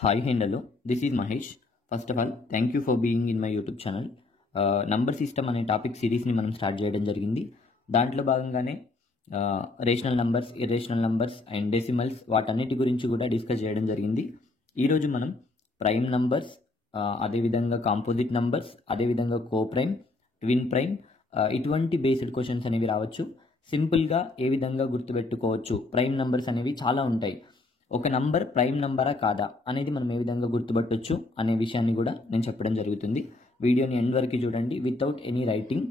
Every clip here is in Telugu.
Hi and hello, this is Mahesh. First of all, thank you for being in my YouTube channel. Number system అనే టాపిక్ సిరీస్ని మనం స్టార్ట్ చేయడం జరిగింది. దాంట్లో భాగంగానే rational numbers, irrational numbers and decimals వాటన్నిటి గురించి కూడా డిస్కస్ చేయడం జరిగింది. ఈరోజు మనం ప్రైమ్ నంబర్స్, అదేవిధంగా కాంపోజిట్ నంబర్స్, అదేవిధంగా కో ప్రైమ్, ట్విన్ ప్రైమ్, ఇటువంటి బేస్డ్ క్వశ్చన్స్ అనేవి రావచ్చు. సింపుల్గా ఏ విధంగా గుర్తుపెట్టుకోవచ్చు, ప్రైమ్ నంబర్స్ అనేవి చాలా ఉంటాయి. ఒక నంబర్ ప్రైమ్ నంబరా కాదా అనేది మనం ఏ విధంగా గుర్తుపట్టొచ్చు అనే విషయాన్ని కూడా నేను చెప్పడం జరుగుతుంది. వీడియోని ఎండ్ వరకు చూడండి, వితౌట్ ఎనీ రైటింగ్,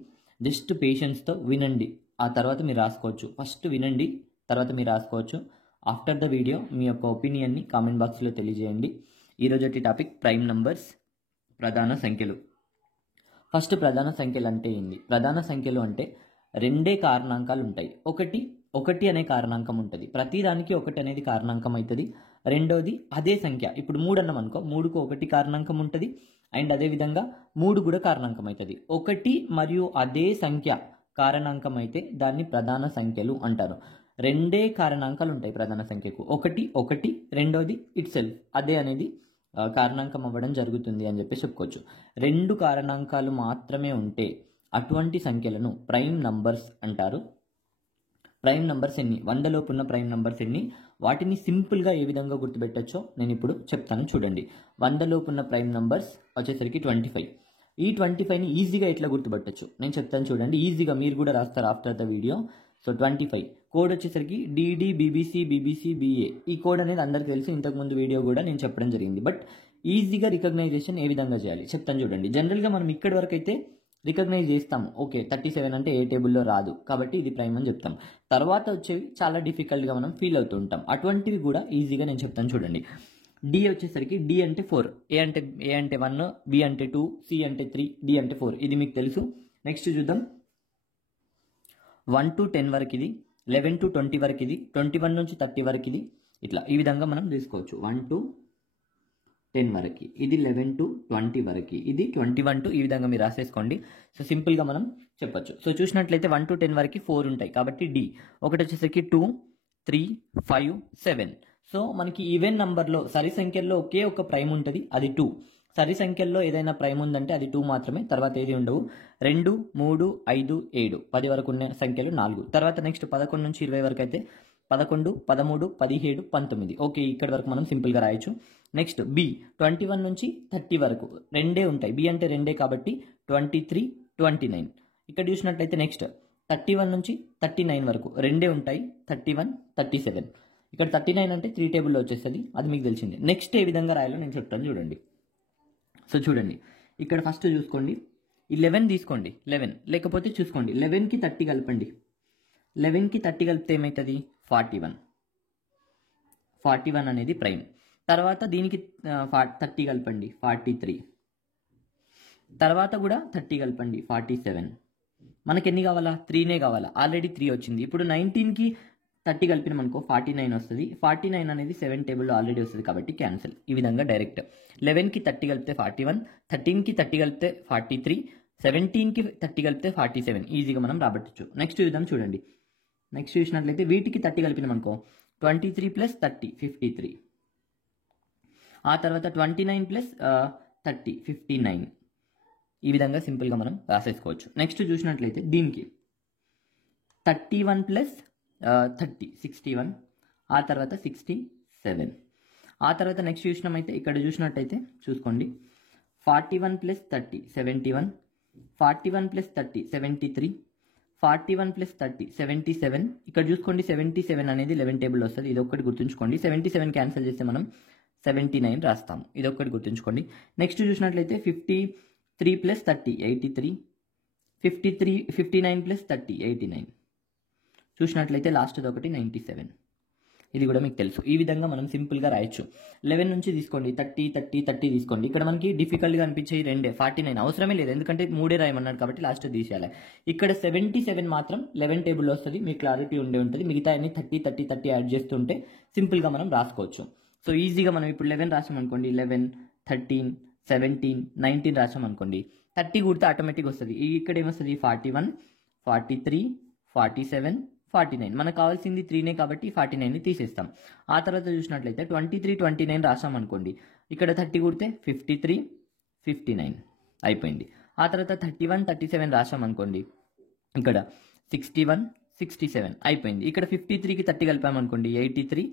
జస్ట్ పేషెన్స్తో వినండి. ఆ తర్వాత మీరు రాసుకోవచ్చు. ఫస్ట్ వినండి, తర్వాత మీరు రాసుకోవచ్చు. ఆఫ్టర్ ద వీడియో మీ యొక్క ఒపీనియన్ని కామెంట్ బాక్స్లో తెలియజేయండి. ఈరోజు టాపిక్ ప్రైమ్ నంబర్స్, ప్రధాన సంఖ్యలు. ఫస్ట్ ప్రధాన సంఖ్యలు అంటే ఏంది? ప్రధాన సంఖ్యలు అంటే రెండే కారణాంకాలు ఉంటాయి. ఒకటి అనే కారణాంకం ఉంటుంది. ప్రతిదానికి ఒకటి అనేది కారణాంకం అవుతుంది. రెండోది అదే సంఖ్య. ఇప్పుడు 3 అన్నాం అనుకో, 3కు 1 కారణాంకం ఉంటుంది. అండ్ అదేవిధంగా 3 కూడా కారణాంకం అవుతుంది. 1 మరియు అదే సంఖ్య కారణాంకం అయితే దాన్ని ప్రధాన సంఖ్యలు అంటారు. రెండే కారణాంకాలు ఉంటాయి ప్రధాన సంఖ్యకు. ఒకటి, రెండోది ఇట్ సెల్ఫ్, అదే అనేది కారణాంకం అవ్వడం జరుగుతుంది అని చెప్పి చెప్పుకోవచ్చు. 2 కారణాంకాలు మాత్రమే ఉంటే అటువంటి సంఖ్యలను ప్రైమ్ నంబర్స్ అంటారు. ప్రైమ్ నంబర్స్ ఎన్ని? 100 లోపు ఉన్న ప్రైమ్ నంబర్స్ ఎన్ని? వాటిని సింపుల్గా ఏ విధంగా గుర్తుపెట్టచ్చో నేను ఇప్పుడు చెప్తాను చూడండి. 100 లోపు ఉన్న ప్రైమ్ నంబర్స్ వచ్చేసరికి 25. ఈ 25ని ఈజీగా ఎట్లా గుర్తుపట్టచ్చు నేను చెప్తాను చూడండి. ఈజీగా మీరు కూడా రాస్తారు after the video. So 25 code వచ్చేసరికి డిడి బీబీసీ బిఏ. ఈ కోడ్ అనేది అందరికీ తెలుసు, ఇంతకుముందు వీడియో కూడా నేను చెప్పడం జరిగింది. బట్ ఈజీగా రికగ్నైజేషన్ ఏ విధంగా చేయాలి చెప్తాను చూడండి. జనరల్గా మనం ఇక్కడి వరకు అయితే రికగ్నైజ్ చేస్తాము. ఓకే, 37 అంటే ఏ టేబుల్లో రాదు కాబట్టి ఇది ప్రైమ్ అని చెప్తాం. తర్వాత వచ్చేవి చాలా డిఫికల్ట్గా మనం ఫీల్ అవుతూ ఉంటాం. అటువంటివి కూడా ఈజీగా నేను చెప్తాను చూడండి. డి వచ్చేసరికి డి అంటే 4, ఏ అంటే 1, బి అంటే 2, సి అంటే 3, డి అంటే 4. ఇది మీకు తెలుసు. నెక్స్ట్ చూద్దాం. 1 to 10 వరకు ఇది, 11 to 20 వరకు ఇది, 21 నుంచి 30 వరకు ఇది. ఇట్లా ఈ విధంగా మనం తీసుకోవచ్చు. 1 to 10 వరకు ఇది, 11 to 20 వరకు ఇది, 21 to ఈ విధంగా మీరు రాసేసుకోండి. సో సింపుల్గా మనం చెప్పొచ్చు. సో చూసినట్లయితే 1 to 10 వరకు 4 ఉంటాయి కాబట్టి డి. ఒకటి వచ్చేసరికి 2, 3, 5, 7. సో మనకి ఈవెన్ నంబర్లో సరి సంఖ్యల్లో ఒకే ఒక ప్రైమ్ ఉంటుంది, అది 2. సరి సంఖ్యల్లో ఏదైనా ప్రైమ్ ఉందంటే అది 2 మాత్రమే, తర్వాత ఏది ఉండవు. 2, 3, 5, 7, 10 వరకు ఉన్న సంఖ్యలు 4. తర్వాత నెక్స్ట్ 11 నుంచి 20 వరకు అయితే 11, 13, 17, 19. ఓకే, ఇక్కడ వరకు మనం సింపుల్గా రాయొచ్చు. నెక్స్ట్ బి 21 నుంచి 30 వరకు రెండే ఉంటాయి. బి అంటే రెండే కాబట్టి 23, 29. ఇక్కడ చూసినట్లయితే నెక్స్ట్ 31 నుంచి 39 వరకు రెండే ఉంటాయి. 31, 37. ఇక్కడ 39 అంటే 3 టేబుల్లో వచ్చేస్తుంది, అది మీకు తెలిసిందే. నెక్స్ట్ ఏ విధంగా రాయాలో నేను చెప్తాను చూడండి. సో చూడండి, ఇక్కడ ఫస్ట్ చూసుకోండి. 11 తీసుకోండి, 11 లేకపోతే చూసుకోండి 11కి 30 కలపండి. 11కి 30 కలిపితే ఏమవుతుంది? 41 అనేది ప్రైమ్. తర్వాత దీనికి 30 కలపండి, 43. తర్వాత కూడా 30 కలపండి, 47. మనకి ఎన్ని కావాలా? 3నే కావాలా. ఆల్రెడీ 3 వచ్చింది. ఇప్పుడు 19కి 30 కలిపినాం అనుకో 49 వస్తుంది. 49 అనేది 7 టేబుల్లో ఆల్రెడీ వస్తుంది కాబట్టి క్యాన్సిల్. ఈ విధంగా డైరెక్ట్ 11కి 30 కలిపితే 41, 13కి 30 కలిపితే 43, 17కి 30 కలిపితే 47. ఈజీగా మనం రాబట్టచ్చు. నెక్స్ట్ విధంగా చూడండి. నెక్స్ట్ చూసినట్లయితే వీటికి 30 కలిపినాం అనుకో 23 + 30, 53. ఆ తర్వాత 29 + 30, 59. ఈ విధంగా సింపుల్గా మనం రాసేసుకోవచ్చు. నెక్స్ట్ చూసినట్లయితే దీనికి 31 + 30, 61. ఆ తర్వాత 67. ఆ తర్వాత నెక్స్ట్ చూసినామైతే ఇక్కడ చూసినట్టయితే చూసుకోండి 41 + 30, 71. 41 + 30, 73. 41 + 30, 77. ఇక్కడ చూసుకోండి 77 అనేది 11 టేబుల్ వస్తుంది. ఇది ఒక్కటి గుర్తుంచుకోండి. 77 క్యాన్సిల్ చేస్తే మనం 79 రాస్తాం. ఇది ఒక్కటి గుర్తుంచుకోండి. నెక్స్ట్ చూసినట్లయితే 53 + 30, 83. 59 + 30, 89. చూసినట్లయితే లాస్ట్ది ఒకటి 97. ఇది కూడా మీకు తెలుసు. ఈ విధంగా మనం సింపుల్గా రాయొచ్చు. 11 నుంచి తీసుకోండి 30 తీసుకోండి. ఇక్కడ మనకి డిఫికల్ట్గా అనిపించే రెండే, 49 అవసరమే లేదు, ఎందుకంటే 3 రాయమన్నాడు కాబట్టి లాస్ట్ తీసేయాలి. ఇక్కడ 77 మాత్రం 11 టేబుల్ వస్తుంది, మీకు క్లారిటీ ఉంటుంది. మిగతా అన్ని 30 యాడ్ చేస్తుంటే సింపుల్గా మనం రాసుకోవచ్చు. సో ఈజీగా మనం ఇప్పుడు 11 రాసాం అనుకోండి, 11, 13, 17, 19 రాసాం అనుకోండి, 30 కూడితే ఆటోమేటిక్ వస్తుంది. ఇక్కడ ఏమొస్తుంది? 41, 43, 47, 49. మనకు కావాల్సింది 3నే కాబట్టి 49ని తీసేస్తాం. ఆ తర్వాత చూసినట్లయితే 23, 29 రాసాం అనుకోండి. ఇక్కడ 30 కూడితే 53, 59 అయిపోయింది. ఆ తర్వాత 31, 37 రాసాం అనుకోండి. ఇక్కడ 61, 67 అయిపోయింది. ఇక్కడ 53కి 30 కలిపామనుకోండి 83,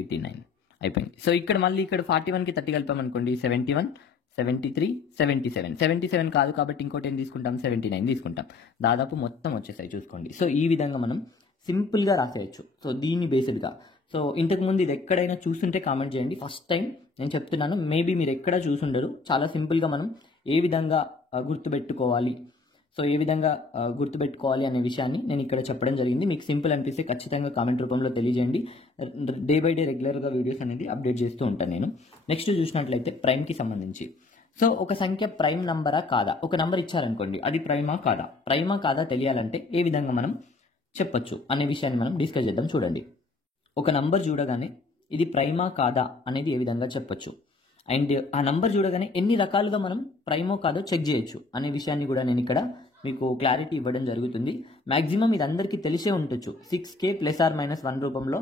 89 అయిపోయింది. సో ఇక్కడ మళ్ళీ ఇక్కడ 41కి 30 కలిపామనుకోండి 71, 73, 77. 77 కాదు కాబట్టి ఇంకోటి ఏం తీసుకుంటాం, 79 తీసుకుంటాం. దాదాపు మొత్తం వచ్చేసాయి చూసుకోండి. సో ఈ విధంగా మనం సింపుల్గా రాసేయచ్చు. సో దీన్ని బేస్డ్గా సో ఇంతకుముందు ఇది ఎక్కడైనా చూస్తుంటే కామెంట్ చేయండి. ఫస్ట్ టైం నేను చెప్తున్నాను, మేబీ మీరు ఎక్కడ చూసుండరు. చాలా సింపుల్గా మనం ఏ విధంగా గుర్తుపెట్టుకోవాలి, సో ఏ విధంగా గుర్తుపెట్టుకోవాలి అనే విషయాన్ని నేను ఇక్కడ చెప్పడం జరిగింది. మీకు సింపుల్ అనిపిస్తే ఖచ్చితంగా కామెంట్ రూపంలో తెలియజేయండి. డే బై డే రెగ్యులర్గా వీడియోస్ అనేది అప్డేట్ చేస్తూ ఉంటాను నేను. నెక్స్ట్ చూసినట్లయితే ప్రైమ్కి సంబంధించి, సో ఒక సంఖ్య ప్రైమ్ నంబరా కాదా, ఒక నంబర్ ఇచ్చారనుకోండి, అది ప్రైమా కాదా, ప్రైమా కాదా తెలియాలంటే ఏ విధంగా మనం చెప్పొచ్చు అనే విషయాన్ని మనం డిస్కస్ చేద్దాం. చూడండి, ఒక నంబర్ చూడగానే ఇది ప్రైమా కాదా అనేది ఏ విధంగా చెప్పొచ్చు, అండ్ ఆ నంబర్ చూడగానే ఎన్ని రకాలుగా మనం ప్రైమో కాదో చెక్ చేయొచ్చు అనే విషయాన్ని కూడా నేను ఇక్కడ మీకు క్లారిటీ ఇవ్వడం జరుగుతుంది. మ్యాక్సిమం ఇది అందరికీ తెలిసే ఉండొచ్చు, 6k ± 1 రూపంలో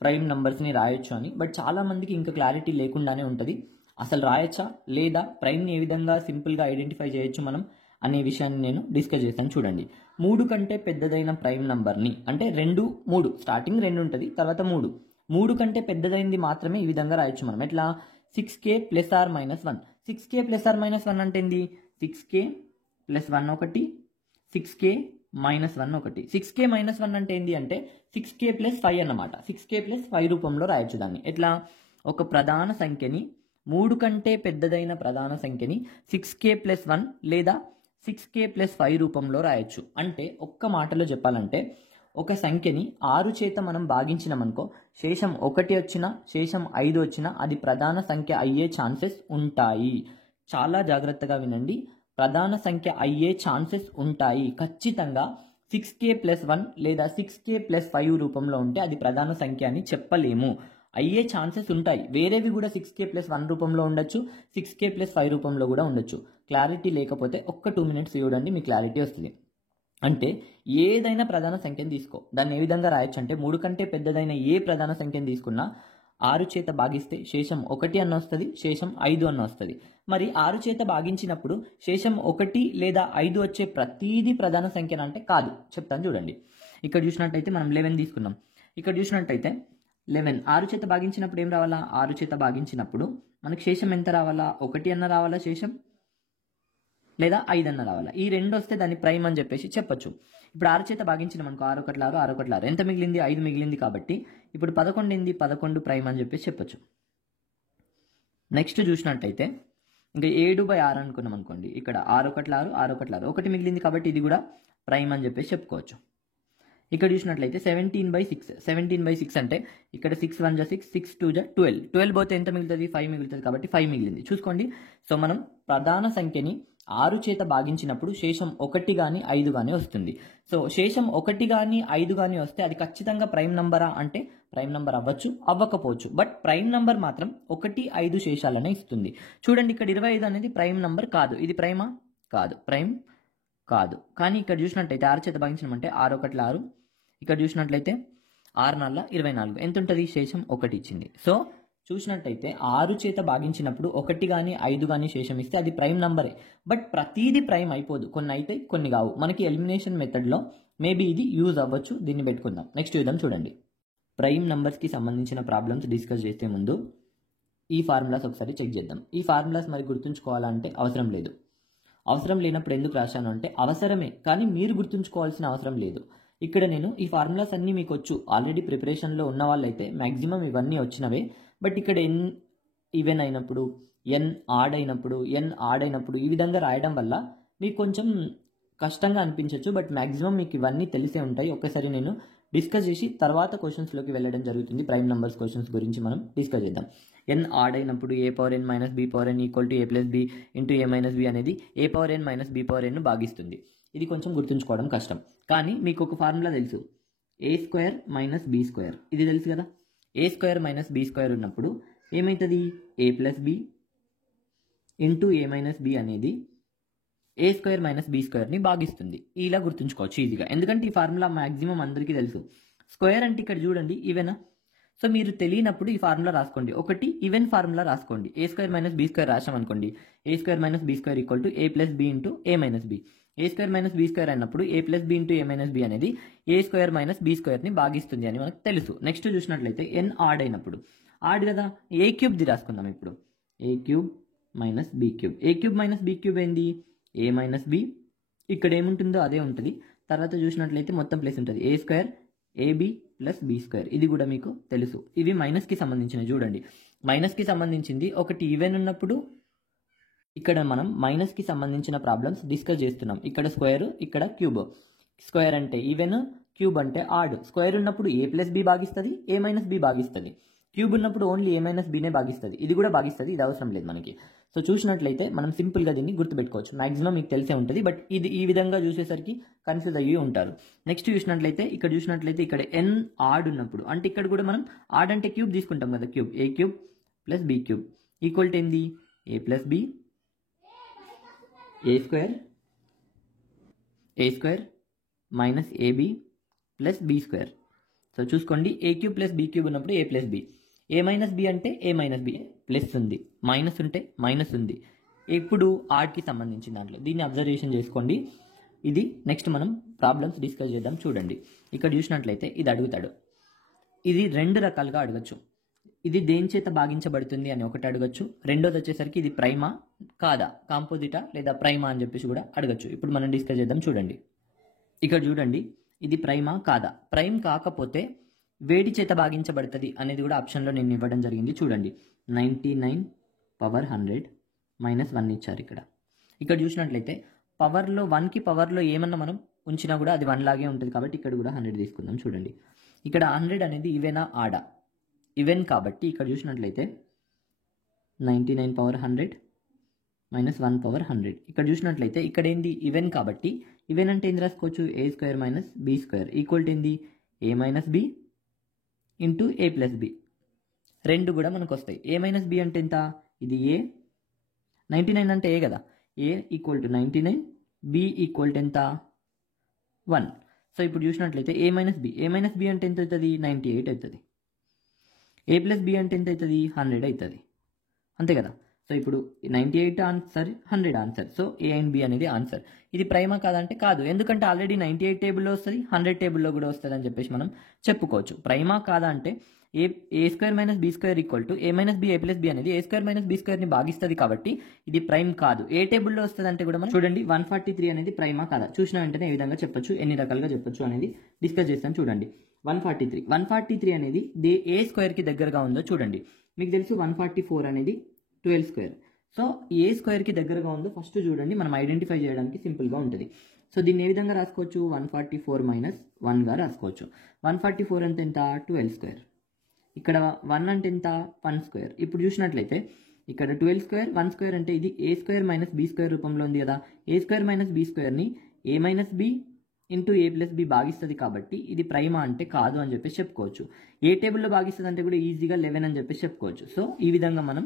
ప్రైమ్ నంబర్స్ని రాయొచ్చు అని. బట్ చాలా మందికి ఇంకా క్లారిటీ లేకుండానే ఉంటుంది. అసలు రాయొచ్చా లేదా, ప్రైమ్ని ఏ విధంగా సింపుల్గా ఐడెంటిఫై చేయొచ్చు మనం అనే విషయాన్ని నేను డిస్కస్ చేస్తాను. చూడండి, 3 కంటే పెద్దదైన ప్రైమ్ నంబర్ని, అంటే 2, 3 స్టార్టింగ్ 2 ఉంటుంది, తర్వాత 3 కంటే పెద్దదైంది మాత్రమే ఈ విధంగా రాయొచ్చు మనం. ఎట్లా, 6k ± 1. 6k ± 1 అంటే ఏంది, 6k + 1 ఒకటి, 6k - 1 ఒకటి. 6k - 1 అంటే ఏంది అంటే 6k + 5 అన్నమాట. 6k + 5 రూపంలో రాయొచ్చు దాన్ని. ఎట్లా, ఒక ప్రధాన సంఖ్యని, 3 కంటే పెద్దదైన ప్రధాన సంఖ్యని 6k + 1 లేదా 6k + 5 రూపంలో రాయొచ్చు. అంటే ఒక్క మాటలో చెప్పాలంటే, ఒక సంఖ్యని 6 చేత మనం భాగించినామనుకో, శేషం 1 వచ్చినా శేషం 5 వచ్చినా అది ప్రధాన సంఖ్య అయ్యే ఛాన్సెస్ ఉంటాయి. చాలా జాగ్రత్తగా వినండి, ప్రధాన సంఖ్య అయ్యే ఛాన్సెస్ ఉంటాయి ఖచ్చితంగా. 6k + 1 లేదా 6k + 5 రూపంలో ఉంటే అది ప్రధాన సంఖ్య అని చెప్పలేము. అయ్యే ఛాన్సెస్ ఉంటాయి. వేరేవి కూడా 6k + 1 రూపంలో ఉండొచ్చు, 6k + 5 రూపంలో కూడా ఉండొచ్చు. క్లారిటీ లేకపోతే ఒక్క 2 మినిట్స్ చూడండి, మీకు క్లారిటీ వస్తుంది. అంటే ఏదైనా ప్రధాన సంఖ్యను తీసుకో, దాన్ని ఏ విధంగా రాయొచ్చు అంటే, 3 కంటే పెద్దదైన ఏ ప్రధాన సంఖ్యను తీసుకున్నా 6 చేత భాగిస్తే శేషం 1 అన్న వస్తుంది, శేషం 5 అన్న వస్తుంది. మరి 6 చేత భాగించినప్పుడు శేషం 1 లేదా 5 వచ్చే ప్రతీది ప్రధాన సంఖ్యన అంటే కాదు. చెప్తాను చూడండి. ఇక్కడ చూసినట్టయితే మనం 11 తీసుకున్నాం. ఇక్కడ చూసినట్టయితే 11 6 చేత భాగించినప్పుడు ఏం రావాలా, 6 చేత భాగించినప్పుడు మనకు శేషం ఎంత రావాలా, 1 అన్న రావాలా శేషం, లేదా 5 అన్న రావాలా. ఈ 2 వస్తే దాన్ని ప్రైమ్ అని చెప్పేసి చెప్పొచ్చు. ఇప్పుడు 6 చేత భాగించినాం అనుకో, 6 1 6, 6 1 6, ఎంత మిగిలింది, 5 మిగిలింది. కాబట్టి ఇప్పుడు 11 ఏంది, 11 ప్రైమ్ అని చెప్పేసి చెప్పొచ్చు. నెక్స్ట్ చూసినట్టయితే ఇంకా 7/6 అనుకున్నాం అనుకోండి, ఇక్కడ 6 1 6, 6 1 6, 1 మిగిలింది కాబట్టి ఇది కూడా ప్రైమ్ అని చెప్పేసి చెప్పుకోవచ్చు. ఇక్కడ చూసినట్లయితే 17/6, 17/6 అంటే ఇక్కడ 6 1 6, 6 2 12, 12 పోతే ఎంత మిగులుతుంది, 5 మిగులుతుంది కాబట్టి 5 మిగిలింది. చూసుకోండి, సో మనం ప్రధాన సంఖ్యని 6 చేత భాగించినప్పుడు శేషం 1 కానీ 5 కానీ వస్తుంది. సో శేషం 1 కానీ 5 కానీ వస్తే అది ఖచ్చితంగా ప్రైమ్ నంబరా అంటే ప్రైమ్ నంబర్ అవ్వచ్చు, అవ్వకపోవచ్చు. బట్ ప్రైమ్ నంబర్ మాత్రం 1, 5 శేషాలనే ఇస్తుంది. చూడండి, ఇక్కడ 25 అనేది ప్రైమ్ నంబర్ కాదు. ఇది ప్రైమా కాదు, ప్రైమ్ కాదు. కానీ ఇక్కడ చూసినట్టయితే 6 చేత భాగించమంటే 6 1 6, ఇక్కడ చూసినట్లయితే 6 4 24, ఎంత ఉంటుంది, శేషం 1 ఇచ్చింది. సో చూసినట్టయితే 6 చేత భాగించినప్పుడు 1 కానీ 5 కానీ శేషం ఇస్తే అది ప్రైమ్ నంబరే. బట్ ప్రతిదీ ప్రైమ్ అయిపోదు, కొన్ని అయితే కొన్ని కావు. మనకి ఎలిమినేషన్ మెథడ్లో మేబీ ఇది యూజ్ అవ్వచ్చు, దీన్ని పెట్టుకుందాం. నెక్స్ట్ చూద్దాం. చూడండి, ప్రైమ్ నంబర్స్కి సంబంధించిన ప్రాబ్లమ్స్ డిస్కస్ చేసే ముందు ఈ ఫార్ములాస్ ఒకసారి చెక్ చేద్దాం. ఈ ఫార్ములాస్ మరి గుర్తుంచుకోవాలంటే అవసరం లేదు. అవసరం లేనప్పుడు ఎందుకు రాశాను అంటే అవసరమే, కానీ మీరు గుర్తుంచుకోవాల్సిన అవసరం లేదు. ఇక్కడ నేను ఈ ఫార్ములాస్ అన్నీ మీకు వచ్చు, ఆల్రెడీ ప్రిపరేషన్లో ఉన్న వాళ్ళైతే మ్యాక్సిమం ఇవన్నీ వచ్చినవే. బట్ ఇక్కడ n ఈవెన్ అయినప్పుడు, n ఆడ్ అయినప్పుడు ఈ విధంగా రాయడం వల్ల మీకు కొంచెం కష్టంగా అనిపించవచ్చు. బట్ మ్యాక్సిమం మీకు ఇవన్నీ తెలిసే ఉంటాయి. ఒక్కసారి నేను డిస్కస్ చేసి తర్వాత క్వశ్చన్స్లోకి వెళ్ళడం జరుగుతుంది. ప్రైమ్ నెంబర్స్ క్వశ్చన్స్ గురించి మనం డిస్కస్ చేద్దాం. n ఆడ్ అయినప్పుడు a⁴n - b⁴n = a + b × a - b అనేది a⁴n - b⁴n భాగిస్తుంది. ఇది కొంచెం గుర్తుంచుకోవడం కష్టం, కానీ మీకు ఒక ఫార్ములా తెలుసు, a² - b². ఇది తెలుసు కదా, a² - b² ఉన్నప్పుడు ఏమవుతుంది, a + b × a - b అనేది a² - b² భాగిస్తుంది. ఇలా గుర్తుంచుకోవచ్చు ఈజీగా, ఎందుకంటే ఈ ఫార్ములా మ్యాక్సిమం అందరికీ తెలుసు. స్క్వేర్ అంటే ఇక్కడ చూడండి ఈవెనా. సో మీరు తెలియనప్పుడు ఈ ఫార్ములా రాసుకోండి. ఒకటి ఈవెన్ ఫార్ములా రాసుకోండి. A square minus B square రాసాం అనుకోండి, A square minus B square equal to A plus B into A minus B. A square minus B square అన్నప్పుడు A plus B into A minus B అనేది ఏ స్క్వేర్ మైనస్ బీ స్క్వేర్ని భాగిస్తుంది అని మనకు తెలుసు. నెక్స్ట్ చూసినట్లయితే ఎన్ ఆడ్ అయినప్పుడు, ఆడ్ కదా, ఏ క్యూబ్ది రాసుకుందాం ఇప్పుడు. A cube minus B cube. A cube minus B cube ఏంది, ఏ మైనస్ బీ. ఇక్కడ ఏముంటుందో అదే ఉంటుంది. తర్వాత చూసినట్లయితే మొత్తం ప్లేస్ ఉంటుంది A square AB plus B square. ఇది కూడా మీకు తెలుసు. ఇవి మైనస్కి సంబంధించినవి. చూడండి మైనస్కి సంబంధించింది ఒకటి ఈవెన్ ఉన్నప్పుడు, ఇక్కడ మనం మైనస్కి సంబంధించిన ప్రాబ్లమ్స్ డిస్కస్ చేస్తున్నాం. ఇక్కడ స్క్వేర్, ఇక్కడ క్యూబ్. స్క్వేర్ అంటే ఈవెన్, క్యూబ్ అంటే ఆడ్. స్క్వేర్ ఉన్నప్పుడు ఏ ప్లస్ బీ భాగిస్తుంది, ఏ మైనస్ బీ భాగిస్తుంది. క్యూబ్ ఉన్నప్పుడు ఓన్లీ ఏ మైనస్ బీనే భాగిస్తుంది. ఇది కూడా భాగిస్తుంది, ఇది అవసరం లేదు మనకి. సో చూసినట్లయితే మనం సింపుల్గా దీన్ని గుర్తుపెట్టుకోవచ్చు. మాక్సిమం మీకు తెలిసే ఉంటుంది, బట్ ఇది ఈ విధంగా చూసేసరికి కన్ఫ్యూజ్ అయ్యి ఉంటారు. నెక్స్ట్ చూసినట్లయితే ఇక్కడ ఎన్ ఆడ్ ఉన్నప్పుడు, అంటే ఇక్కడ కూడా మనం ఆడ్ అంటే క్యూబ్ తీసుకుంటాం కదా, cube. A cube plus B cube equal to ఏంది, A plus B A square minus AB plus B square. So చూసుకోండి A cube plus B cube ఉన్నప్పుడు A plus B. A minus B అంటే ఏ మైనస్ బి, ప్లస్ ఉంది, మైనస్ ఉంటే మైనస్ ఉంది. ఇప్పుడు ఆర్ట్కి సంబంధించిన దాంట్లో దీన్ని అబ్జర్వేషన్ చేసుకోండి. ఇది నెక్స్ట్ మనం ప్రాబ్లమ్స్ డిస్కస్ చేద్దాం. చూడండి ఇక్కడ చూసినట్లయితే ఇది అడుగుతాడు. ఇది రెండు రకాలుగా అడగచ్చు. ఇది దేని చేత భాగించబడుతుంది అని ఒకటి అడగచ్చు. రెండోది వచ్చేసరికి ఇది ప్రైమా కాదా, కాంపోజిటా లేదా ప్రైమా అని చెప్పేసి కూడా అడగచ్చు. ఇప్పుడు మనం డిస్కస్ చేద్దాం. చూడండి ఇక్కడ చూడండి, ఇది ప్రైమా కాదా. ప్రైమ్ కాకపోతే వేడి చేత భాగించబడుతుంది అనేది కూడా ఆప్షన్లో నేను ఇవ్వడం జరిగింది. చూడండి 99 పవర్ 100 మైనస్ 1 ఇచ్చారు. ఇక్కడ చూసినట్లయితే పవర్లో 1కి పవర్లో ఏమన్నా మనం ఉంచినా కూడా అది 1 లాగే ఉంటుంది కాబట్టి ఇక్కడ కూడా 100 తీసుకుందాం. చూడండి ఇక్కడ 100 అనేది ఈవెనా ఆడా, ఈవెన్ కాబట్టి ఇక్కడ చూసినట్లయితే 99 పవర్ 100 మైనస్ 1 పవర్ 100. ఇక్కడ చూసినట్లయితే ఇక్కడ ఏంది ఈవెన్ కాబట్టి, ఈవెన్ అంటే ఏం రాసుకోవచ్చు, A square minus B square equal to ఏంది, A minus B into A plus B. రెండు కూడా మనకు వస్తాయి. ఏ మైనస్ బి అంటే ఎంత, ఇది ఏ, 99 అంటే ఏ కదా, A equal to 99, B equal to ఎంత 1. సో ఇప్పుడు చూసినట్లయితే ఏ మైనస్ బి అంటే ఎంత అవుతుంది, 98 అవుతుంది. ఏ ప్లస్ బి అంటే ఎంత అవుతుంది, 100 అవుతుంది. అంతే కదా. సో ఇప్పుడు 98 answer, 100 answer. So A and B అనేది ఆన్సర్. ఇది ప్రైమా కాదంటే కాదు, ఎందుకంటే ఆల్రెడీ 98 టేబుల్లో వస్తుంది, 100 టేబుల్లో కూడా వస్తుంది అని చెప్పేసి మనం చెప్పుకోవచ్చు. ప్రైమా కాదా అంటే A square minus B square equal to A minus B A plus B అనేది ఏ స్క్వేర్ మైనస్ బీ స్క్వేర్ని భాగిస్తుంది కాబట్టి ఇది ప్రైమ్ కాదు. ఏ టేబుల్లో వస్తుంది అంటే కూడా మనం చూడండి 143 అనేది ప్రైమా కాదా. చూసిన వెంటనే ఏ విధంగా చెప్పొచ్చు, ఎన్ని రకాలుగా చెప్పొచ్చు అనేది డిస్కస్ చేస్తాం. చూడండి 143 అనేది ఏ స్క్వేర్కి దగ్గరగా ఉందో చూడండి. మీకు తెలుసు 144 అనేది 12 స్క్వేర్. సో ఏ స్క్వేర్కి దగ్గరగా ఉందో ఫస్ట్ చూడండి, మనం ఐడెంటిఫై చేయడానికి సింపుల్గా ఉంటుంది. సో దీన్ని ఏ విధంగా రాసుకోవచ్చు, 144 మైనస్ 1గా రాసుకోవచ్చు. 144 అంటే ఎంత, 12 స్క్వేర్. ఇక్కడ 1 అంటే ఎంత, 1 స్క్వేర్. ఇప్పుడు చూసినట్లయితే ఇక్కడ 12 స్క్వేర్ 1 స్క్వేర్ అంటే ఇది A square minus B square రూపంలో ఉంది కదా. ఏ స్క్వేర్ మైనస్ బీ స్క్వేర్ని A minus B into A plus B భాగిస్తుంది కాబట్టి ఇది ప్రైమా అంటే కాదు అని చెప్పేసి చెప్పుకోవచ్చు. ఏ టేబుల్లో భాగిస్తుంది అంటే కూడా ఈజీగా 11 అని చెప్పేసి చెప్పుకోవచ్చు. సో ఈ విధంగా మనం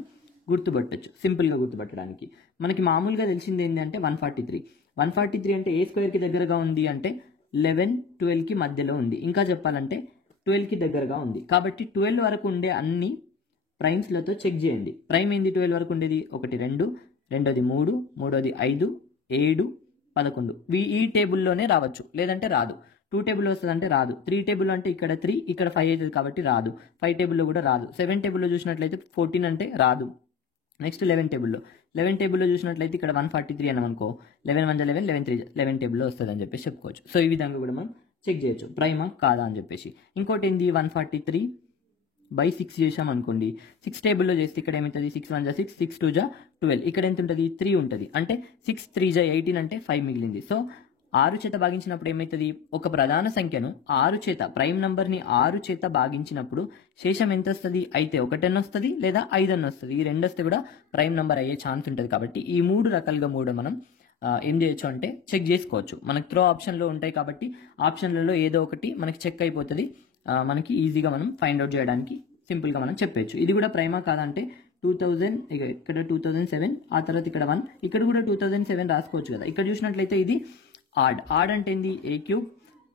గుర్తుపట్టచ్చు. సింపుల్గా గుర్తుపట్టడానికి మనకి మామూలుగా తెలిసింది ఏంటంటే 143 అంటే ఏ స్క్వేర్కి దగ్గరగా ఉంది అంటే 11 12కి మధ్యలో ఉంది. ఇంకా చెప్పాలంటే 12కి దగ్గరగా ఉంది కాబట్టి 12 వరకు ఉండే అన్ని ప్రైమ్స్లతో చెక్ చేయండి. ప్రైమ్ ఏంది 12 వరకు ఉండేది, 1 2, రెండోది 3, మూడోది 5, 7, 11. ఈ టేబుల్లోనే రావచ్చు, లేదంటే రాదు. 2 టేబుల్లో వస్తుంది అంటే రాదు. 3 టేబుల్ అంటే ఇక్కడ 3 ఇక్కడ 5 అవుతుంది కాబట్టి రాదు. 5 టేబుల్లో కూడా రాదు. 7 టేబుల్లో చూసినట్లయితే 14 అంటే రాదు. నెక్స్ట్ 11 టేబుల్లో చూసినట్లయితే ఇక్కడ 143 అన్నాం అనుకో, 11 1 11 11 3 11 టేబుల్లో వస్తుంది అని చెప్పేసి చెప్పుకోవచ్చు. సో ఈ విధంగా కూడా మనం చెక్ చేయొచ్చు ప్రైమా కాదా అని చెప్పేసి. ఇంకోటి ఏంది, 143/6 చేసాం అనుకోండి. 6 టేబుల్లో చేస్తే ఇక్కడ ఏమవుతుంది, 6 1 6, 6 2 12. ఇక్కడ ఎంత ఉంటుంది, 3 ఉంటుంది. అంటే 6 3 18 అంటే 5 మిగిలింది. సో 6 చేత భాగించినప్పుడు ఏమవుతుంది, ఒక ప్రధాన సంఖ్యను 6 చేత, ప్రైమ్ నంబర్ని 6 చేత భాగించినప్పుడు శేషం ఎంత వస్తుంది, అయితే 1 వస్తుంది లేదా 5 వస్తుంది. ఈ 2 వస్తే కూడా ప్రైమ్ నంబర్ అయ్యే ఛాన్స్ ఉంటుంది. కాబట్టి ఈ 3 రకాలుగా మనం ఏం చేయొచ్చు అంటే చెక్ చేసుకోవచ్చు. మనకి త్రో ఆప్షన్లో ఉంటాయి కాబట్టి ఆప్షన్లలో ఏదో ఒకటి మనకి చెక్ అయిపోతుంది. మనకి ఈజీగా మనం ఫైండ్ అవుట్ చేయడానికి సింపుల్గా మనం చెప్పచ్చు. ఇది కూడా ప్రైమా కాదంటే 2000, ఇక్కడ 2007, ఆ తర్వాత ఇక్కడ 1, ఇక్కడ కూడా 2007 రాసుకోవచ్చు కదా. ఇక్కడ చూసినట్లయితే ఇది ఆడ్ అంటే ఏంది, A cube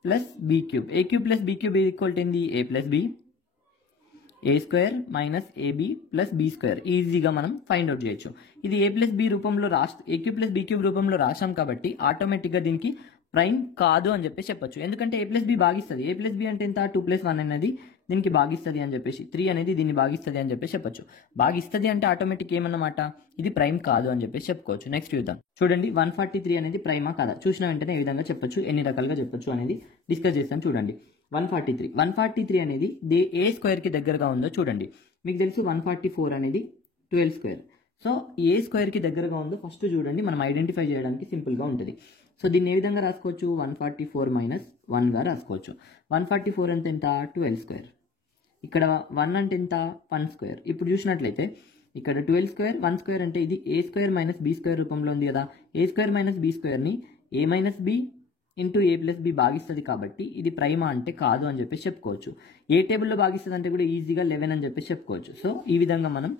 plus B cube. A cube plus B cube equal to ఏంది? A plus B. A square minus AB plus B square ఈజీగా మనం ఫైండ్ అవుట్ చేయొచ్చు. ఇది ఏ ప్లస్ బి రూపంలో ఏ క్యూబ్ ప్లస్ బీ క్యూబ్ రూపంలో రాసాం కాబట్టి ఆటోమేటిక్గా దీనికి ప్రైమ్ కాదు అని చెప్పేసి చెప్పొచ్చు. ఎందుకంటే ఏ ప్లస్ బి భాగిస్తుంది. ఏ ప్లస్ బి అంటే ఎంత? 2+1 అనేది దీనికి భాగిస్తుంది అని చెప్పేసి, 3 అనేది దీన్ని భాగిస్తుంది అని చెప్పేసి చెప్పొచ్చు. భాగిస్తుంది అంటే ఆటోమేటిక్ ఏమన్నమాట? ఇది ప్రైమ్ కాదు అని చెప్పేసి చెప్పుకోవచ్చు. నెక్స్ట్ చూద్దాం. చూడండి 143 అనేది ప్రైమా కాదా? చూసిన వెంటనే ఏ విధంగా చెప్పొచ్చు, ఎన్ని రకాలుగా చెప్పొచ్చు అనేది డిస్కస్ చేస్తాం. చూడండి 143 అనేది ఏ స్క్వేర్కి దగ్గరగా ఉందో చూడండి. మీకు తెలుసు 144 అనేది 12 స్క్వేర్. సో ఏ స్క్వేర్కి దగ్గరగా ఉందో ఫస్ట్ చూడండి, మనం ఐడెంటిఫై చేయడానికి సింపుల్గా ఉంటుంది. సో దీన్ని ఏ విధంగా రాసుకోవచ్చు? 144 - 1గా రాసుకోవచ్చు. 144 అంటే ఎంత? 12 స్క్వేర్. ఇక్కడ 1 అంటే ఎంత? 1 స్క్వేర్. ఇప్పుడు చూసినట్లయితే ఇక్కడ 12 స్క్వేర్ 1 స్క్వేర్ అంటే ఇది A square minus B square రూపంలో ఉంది కదా. ఏ స్క్వేర్ మైనస్ బీ స్క్వేర్ని A minus B into A plus B భాగిస్తుంది కాబట్టి ఇది ప్రైమా అంటే కాదు అని చెప్పేసి చెప్పుకోవచ్చు. ఏ టేబుల్లో భాగిస్తుంది అంటే కూడా ఈజీగా 11 అని చెప్పేసి చెప్పుకోవచ్చు. సో ఈ విధంగా మనం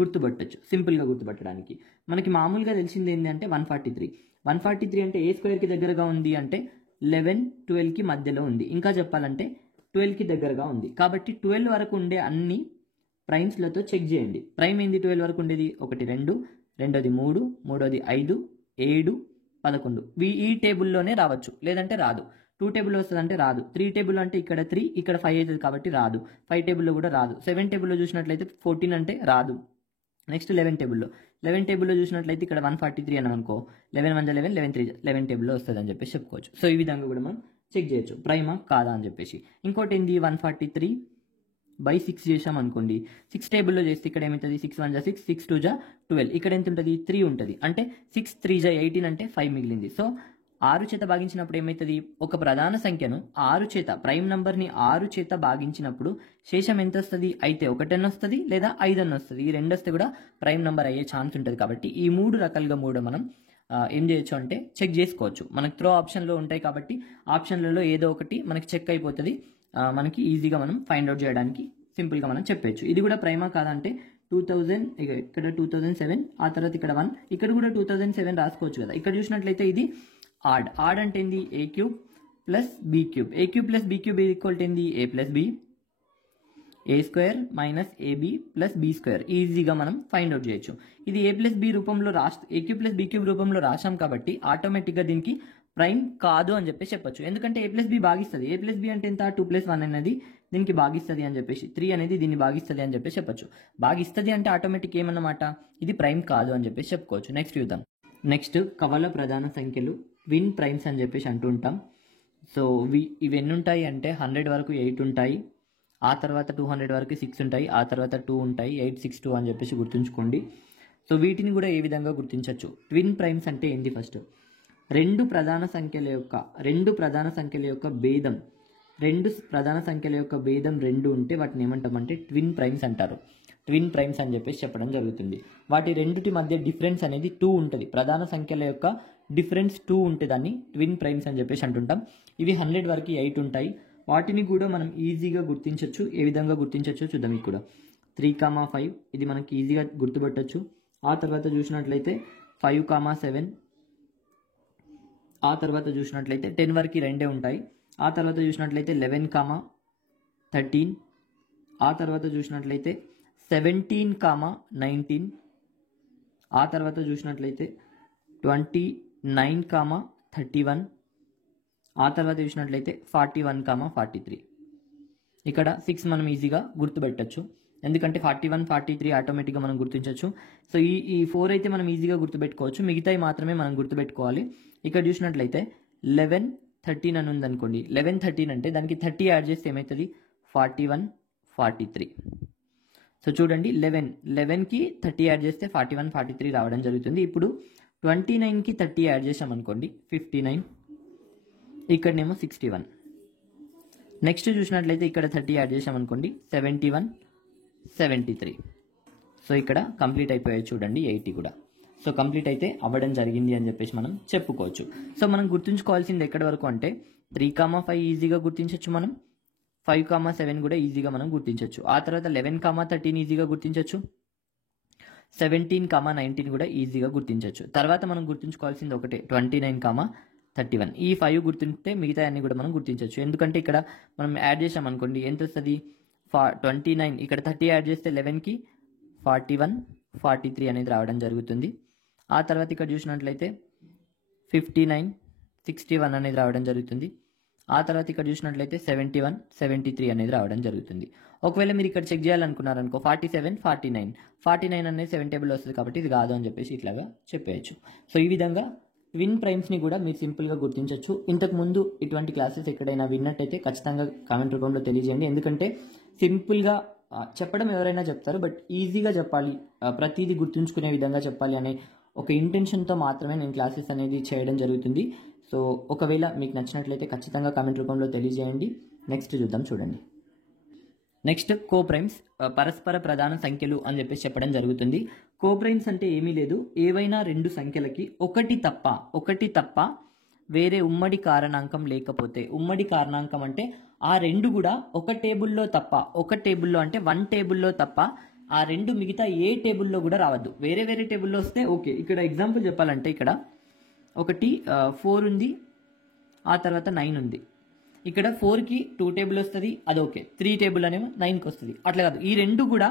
గుర్తుపట్టచ్చు. సింపుల్గా గుర్తుపట్టడానికి మనకి మామూలుగా తెలిసింది ఏంటంటే 143 అంటే ఏ స్క్వేర్కి దగ్గరగా ఉంది అంటే 11, 12కి మధ్యలో ఉంది. ఇంకా చెప్పాలంటే 12కి దగ్గరగా ఉంది. కాబట్టి 12 వరకు ఉండే అన్ని ప్రైమ్స్లతో చెక్ చేయండి. ప్రైమ్ ఏంది 12 వరకు ఉండేది? 1, 2, రెండోది 3, మూడోది 5, 7, 11. ఈ టేబుల్లోనే రావచ్చు, లేదంటే రాదు. 2 టేబుల్లో వస్తుంది అంటే రాదు. 3 టేబుల్ అంటే ఇక్కడ 3, ఇక్కడ 5 అవుతుంది కాబట్టి రాదు. 5 టేబుల్లో కూడా రాదు. 7 టేబుల్లో చూసినట్లయితే 14 అంటే రాదు. నెక్స్ట్ 11 టేబుల్లో చూసినట్లయితే ఇక్కడ 143 అని అనుకో, 11 1 11, 11 3 11 టేబుల్లో వస్తుంది అని చెప్పేసి చెప్పుకోవచ్చు. సో ఈ విధంగా కూడా మనం చెక్ చేయొచ్చు ప్రైమా కాదా అని చెప్పేసి. ఇంకోటి ఏంది? 143/6 చేసాం అనుకోండి. 6 టేబుల్లో చేస్తే ఇక్కడ ఏమవుతుంది? 6 1 6, 6 2 12. ఇక్కడ ఎంత ఉంటుంది? 3 ఉంటుంది. అంటే 6 3 18 అంటే 5 మిగిలింది. సో 6 చేత భాగించినప్పుడు ఏమవుతుంది? ఒక ప్రధాన సంఖ్యను 6 చేత, ప్రైమ్ నంబర్ని 6 చేత భాగించినప్పుడు శేషం ఎంత వస్తుంది? అయితే 1 అని వస్తుంది, లేదా 5 అని వస్తుంది. ఈ రెండు వస్తే కూడా ప్రైమ్ నంబర్ అయ్యే ఛాన్స్ ఉంటుంది. కాబట్టి ఈ 3 రకాలుగా మనం ఏం చేయొచ్చు అంటే చెక్ చేసుకోవచ్చు. మనకి త్రో ఆప్షన్లో ఉంటాయి కాబట్టి ఆప్షన్లలో ఏదో ఒకటి మనకి చెక్ అయిపోతుంది. మనకి ఈజీగా మనం ఫైండ్ అవుట్ చేయడానికి సింపుల్గా మనం చెప్పచ్చు. ఇది కూడా ప్రైమా కాదంటే 2000, ఇక్కడ 2007, ఆ తర్వాత ఇక్కడ 1, ఇక్కడ కూడా 2007 రాసుకోవచ్చు కదా. ఇక్కడ చూసినట్లయితే ఇది ఆడ్ అంటే ఏంది? A cube plus B cube. A cube plus B cube equal to ఏంది? A plus B. A square minus AB plus B square ఈజీగా మనం ఫైండ్ అవుట్ చేయొచ్చు. ఇది ఏ ప్లస్ బి రూపంలో ఏ క్యూబ్ ప్లస్ బీ క్యూబ్ రూపంలో రాసాం కాబట్టి ఆటోమేటిక్గా దీనికి ప్రైమ్ కాదు అని చెప్పేసి చెప్పొచ్చు. ఎందుకంటే ఏ ప్లస్ బి భాగిస్తుంది. ఏ ప్లస్ బి అంటే ఎంత? 2+1 అనేది దీనికి భాగిస్తుంది అని చెప్పేసి, 3 అనేది దీన్ని భాగిస్తుంది అని చెప్పేసి చెప్పొచ్చు. భాగిస్తుంది అంటే ఆటోమేటిక్ ఏమన్నమాట? ఇది ప్రైమ్ కాదు అని చెప్పేసి చెప్పుకోవచ్చు. నెక్స్ట్ చూద్దాం. నెక్స్ట్ కవల ప్రధాన సంఖ్యలు ట్విన్ ప్రైమ్స్ అని చెప్పేసి అంటుంటాం. సో ఇవి ఎన్ని ఉంటాయి అంటే 100 వరకు 8 ఉంటాయి, ఆ తర్వాత 200 వరకు 6 ఉంటాయి, ఆ తర్వాత 2 ఉంటాయి. 8 6 2 అని చెప్పేసి గుర్తుంచుకోండి. సో వీటిని కూడా ఏ విధంగా గుర్తించవచ్చు? ట్విన్ ప్రైమ్స్ అంటే ఏంది? ఫస్ట్ రెండు ప్రధాన సంఖ్యల యొక్క భేదం 2 ఉంటే వాటిని ఏమంటామంటే ట్విన్ ప్రైమ్స్ అంటారు. ట్విన్ ప్రైమ్స్ అని చెప్పేసి చెప్పడం జరుగుతుంది. వాటి రెండిటి మధ్య డిఫరెన్స్ అనేది 2 ఉంటుంది. ప్రధాన సంఖ్యల యొక్క డిఫరెన్స్ 2 ఉంటే దాన్ని ట్విన్ ప్రైమ్స్ అని చెప్పేసి అంటుంటాం. ఇవి 100 వరకు 8 ఉంటాయి. వాటిని కూడా మనం ఈజీగా గుర్తించవచ్చు. ఏ విధంగా గుర్తించవచ్చు చూద్దాం. ఇక్కడ 3, 5 ఇది మనకి ఈజీగా గుర్తుపట్టవచ్చు. ఆ తర్వాత చూసినట్లయితే 5, 7, ఆ తర్వాత చూసినట్లయితే 10 వరకు 2 ఉంటాయి. ఆ తర్వాత చూసినట్లయితే 11, 13, ఆ తర్వాత చూసినట్లయితే 17, 19, ఆ తర్వాత చూసినట్లయితే 29, 31, ఆ తర్వాత చూసినట్లయితే 41, 43. ఇక్కడ 6 మనం ఈజీగా గుర్తుపెట్టచ్చు. ఎందుకంటే 41, 43 ఆటోమేటిక్గా మనం గుర్తించవచ్చు. సో ఈ 4 అయితే మనం ఈజీగా గుర్తుపెట్టుకోవచ్చు. మిగతాయి మాత్రమే మనం గుర్తుపెట్టుకోవాలి. ఇక్కడ చూసినట్లయితే 11, 13 అని ఉందనుకోండి. 11, 13 అంటే దానికి 30 యాడ్ చేస్తే ఏమవుతుంది? 41, 43. సో చూడండి 11కి 30 యాడ్ చేస్తే 41, 43 రావడం జరుగుతుంది. ఇప్పుడు 29కి 30 యాడ్ చేసాం అనుకోండి 59, ఇక్కడనేమో 61. నెక్స్ట్ చూసినట్లయితే ఇక్కడ 30 యాడ్ చేసాం అనుకోండి 71, 73. సో ఇక్కడ కంప్లీట్ అయిపోయాయి చూడండి 80 కూడా. సో కంప్లీట్ అయితే అవ్వడం జరిగింది అని చెప్పేసి మనం చెప్పుకోవచ్చు. సో మనం గుర్తుంచుకోవాల్సింది ఎక్కడి వరకు అంటే 3, 5 ఈజీగా గుర్తించవచ్చు మనం. 5, 7 కూడా ఈజీగా మనం గుర్తించవచ్చు. ఆ తర్వాత 11, 13 ఈజీగా గుర్తించవచ్చు. 17, 19 కూడా ఈజీగా గుర్తించవచ్చు. తర్వాత మనం గుర్తుంచుకోవాల్సింది ఒకటే 29, 31. ఈ 5 గుర్తుంటే మిగతా అన్ని కూడా మనం గుర్తించవచ్చు. ఎందుకంటే ఇక్కడ మనం యాడ్ చేసాం అనుకోండి, ఎంత వస్తుంది? 29. ఇక్కడ 30 యాడ్ చేస్తే 11కి 41, 43 అనేది రావడం జరుగుతుంది. ఆ తర్వాత ఇక్కడ చూసినట్లయితే 59, 61 అనేది రావడం జరుగుతుంది. ఆ తర్వాత ఇక్కడ చూసినట్లయితే 71, 73 అనేది రావడం జరుగుతుంది. ఒకవేళ మీరు ఇక్కడ చెక్ చేయాలనుకున్నారనుకో 47, 49 అనేది 7 టేబుల్ వస్తుంది కాబట్టి ఇది కాదు అని చెప్పేసి ఇట్లాగా చెప్పేయచ్చు. సో ఈ విధంగా ట్విన్ ప్రైమ్స్ని కూడా మీరు సింపుల్గా గుర్తించవచ్చు. ఇంతకుముందు ఇటువంటి క్లాసెస్ ఎక్కడైనా విన్నట్టయితే ఖచ్చితంగా కామెంట్ రూపంలో తెలియజేయండి. ఎందుకంటే సింపుల్గా చెప్పడం ఎవరైనా చెప్తారు, బట్ ఈజీగా చెప్పాలి, ప్రతిదీ గుర్తుంచుకునే విధంగా చెప్పాలి అనే ఒక ఇంటెన్షన్తో మాత్రమే నేను క్లాసెస్ అనేది చేయడం జరుగుతుంది. సో ఒకవేళ మీకు నచ్చినట్లయితే ఖచ్చితంగా కామెంట్ రూపంలో తెలియజేయండి. నెక్స్ట్ చూద్దాం, చూడండి. నెక్స్ట్ కోప్రైమ్స్, పరస్పర ప్రధాన సంఖ్యలు అని చెప్పేసి చెప్పడం జరుగుతుంది. కోప్రైమ్స్ అంటే ఏమీ లేదు, ఏవైనా రెండు సంఖ్యలకి ఒకటి తప్ప వేరే ఉమ్మడి కారణాంకం లేకపోతే. ఉమ్మడి కారణాంకం అంటే ఆ రెండు కూడా ఒక టేబుల్లో తప్ప, ఒక టేబుల్లో అంటే 1 టేబుల్లో తప్ప ఆ రెండు మిగతా ఏ టేబుల్లో కూడా రావద్దు. వేరే వేరే టేబుల్లో వస్తే ఓకే. ఇక్కడ ఎగ్జాంపుల్ చెప్పాలంటే ఇక్కడ ఒకటి 4 ఉంది, ఆ తర్వాత 9 ఉంది. ఇక్కడ 4కి 2 టేబుల్ వస్తుంది, అది ఓకే. 3 టేబుల్ అనేవి 9కి వస్తుంది. అట్లా కాదు, ఈ రెండు కూడా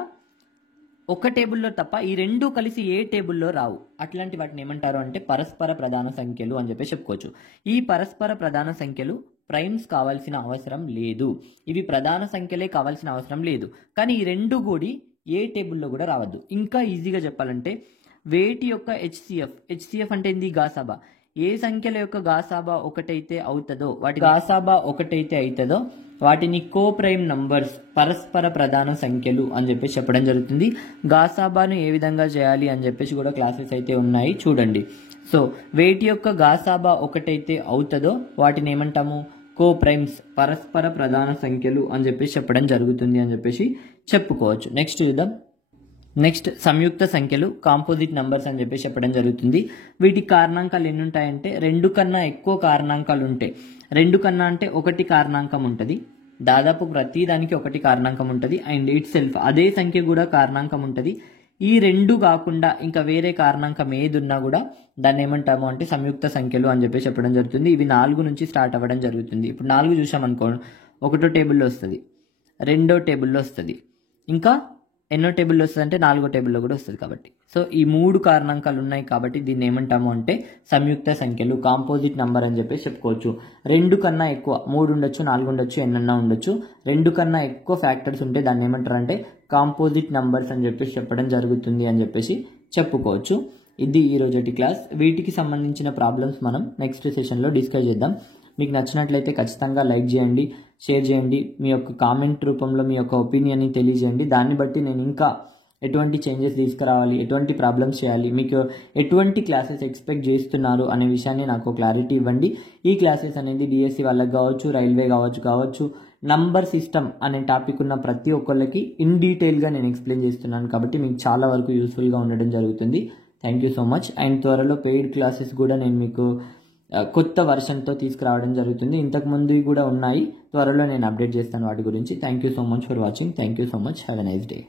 ఒక టేబుల్లో తప్ప ఈ రెండు కలిసి ఏ టేబుల్లో రావు. అట్లాంటి వాటిని ఏమంటారు అంటే పరస్పర ప్రధాన సంఖ్యలు అని చెప్పి చెప్పుకోవచ్చు. ఈ పరస్పర ప్రధాన సంఖ్యలు ప్రైమ్స్ కావాల్సిన అవసరం లేదు, ఇవి ప్రధాన సంఖ్యలే కావాల్సిన అవసరం లేదు. కానీ ఈ రెండు కూడి ఏ టేబుల్లో కూడా రావద్దు. ఇంకా ఈజీగా చెప్పాలంటే వేటి యొక్క హెచ్సిఎఫ్ అంటే ఏంది? గాసాబా. ఏ సంఖ్యల యొక్క గాసాబా ఒకటైతే అవుతుందో వాటిని కోప్రైమ్ నంబర్స్, పరస్పర ప్రధాన సంఖ్యలు అని చెప్పేసి చెప్పడం జరుగుతుంది. గాసాబాను ఏ విధంగా చేయాలి అని చెప్పేసి కూడా క్లాసెస్ అయితే ఉన్నాయి, చూడండి. సో వేటి యొక్క గాసాబా ఒకటైతే అవుతుందో వాటిని ఏమంటాము? కోప్రైమ్స్, పరస్పర ప్రధాన సంఖ్యలు అని చెప్పేసి చెప్పడం జరుగుతుంది అని చెప్పేసి చెప్పుకోవచ్చు. నెక్స్ట్ చూద్దాం. నెక్స్ట్ సంయుక్త సంఖ్యలు, కాంపోజిట్ నంబర్స్ అని చెప్పేసి చెప్పడం జరుగుతుంది. వీటి కారణాంకాలు ఎన్ని ఉంటాయంటే 2 కన్నా ఎక్కువ కారణాంకాలు ఉంటాయి. 2 కన్నా అంటే 1 కారణాంకం ఉంటుంది, దాదాపు ప్రతి దానికి 1 కారణాంకం ఉంటుంది. అండ్ ఇట్ సెల్ఫ్ అదే సంఖ్య కూడా కారణాంకం ఉంటుంది. ఈ 2 కాకుండా ఇంకా వేరే కారణాంకం ఏది ఉన్నా కూడా దాన్ని ఏమంటాము అంటే సంయుక్త సంఖ్యలు అని చెప్పేసి చెప్పడం జరుగుతుంది. ఇవి 4 నుంచి స్టార్ట్ అవ్వడం జరుగుతుంది. ఇప్పుడు 4 చూసామనుకో, 1వ టేబుల్లో వస్తుంది, 2వ టేబుల్లో వస్తుంది, ఇంకా ఎన్నో టేబుల్లో వస్తుంది అంటే 4వ టేబుల్లో కూడా వస్తుంది. కాబట్టి సో ఈ 3 కారణాంకాలు ఉన్నాయి కాబట్టి దీన్ని ఏమంటాము అంటే సంయుక్త సంఖ్యలు, కాంపోజిట్ నంబర్ అని చెప్పేసి చెప్పుకోవచ్చు. 2 కన్నా ఎక్కువ, 3 ఉండొచ్చు, 4 ఉండొచ్చు, ఎన్నన్నా ఉండొచ్చు, 2 కన్నా ఎక్కువ ఫ్యాక్టర్స్ ఉంటే దాన్ని ఏమంటారు అంటే కాంపోజిట్ నంబర్స్ అని చెప్పేసి చెప్పడం జరుగుతుంది అని చెప్పేసి చెప్పుకోవచ్చు. ఇది ఈ రోజటి క్లాస్. వీటికి సంబంధించిన ప్రాబ్లమ్స్ మనం నెక్స్ట్ సెషన్లో డిస్కస్ చేద్దాం. మీకు నచ్చినట్లయితే ఖచ్చితంగా లైక్ చేయండి, షేర్ చేయండి, మీ యొక్క కామెంట్ రూపంలో మీ యొక్క ఒపీనియన్ని తెలియజేయండి. దాన్ని బట్టి నేను ఇంకా ఎటువంటి చేంజెస్ తీసుకురావాలి, ఎటువంటి ప్రాబ్లమ్స్ చేయాలి, మీకు ఎటువంటి క్లాసెస్ ఎక్స్పెక్ట్ చేస్తున్నారు అనే విషయాన్ని నాకు క్లారిటీ ఇవ్వండి. ఈ క్లాసెస్ అనేది డిఎస్సి వాళ్ళకి కావచ్చు, రైల్వే కావచ్చు, నంబర్ సిస్టమ్ అనే టాపిక్ ఉన్న ప్రతి ఒక్కళ్ళకి ఇన్ డీటెయిల్గా నేను ఎక్స్ప్లెయిన్ చేస్తున్నాను కాబట్టి మీకు చాలా వరకు యూస్ఫుల్గా ఉండడం జరుగుతుంది. Thank you so much. And త్వరలో పెయిడ్ క్లాసెస్ కూడా నేను మీకు కొత్త వర్షన్తో తీసుకురావడం జరుగుతుంది. ఇంతకుముందు కూడా ఉన్నాయి, త్వరలో నేను అప్డేట్ చేస్తాను వాటి గురించి. Thank you so much for watching. Thank you so much. Have a nice day.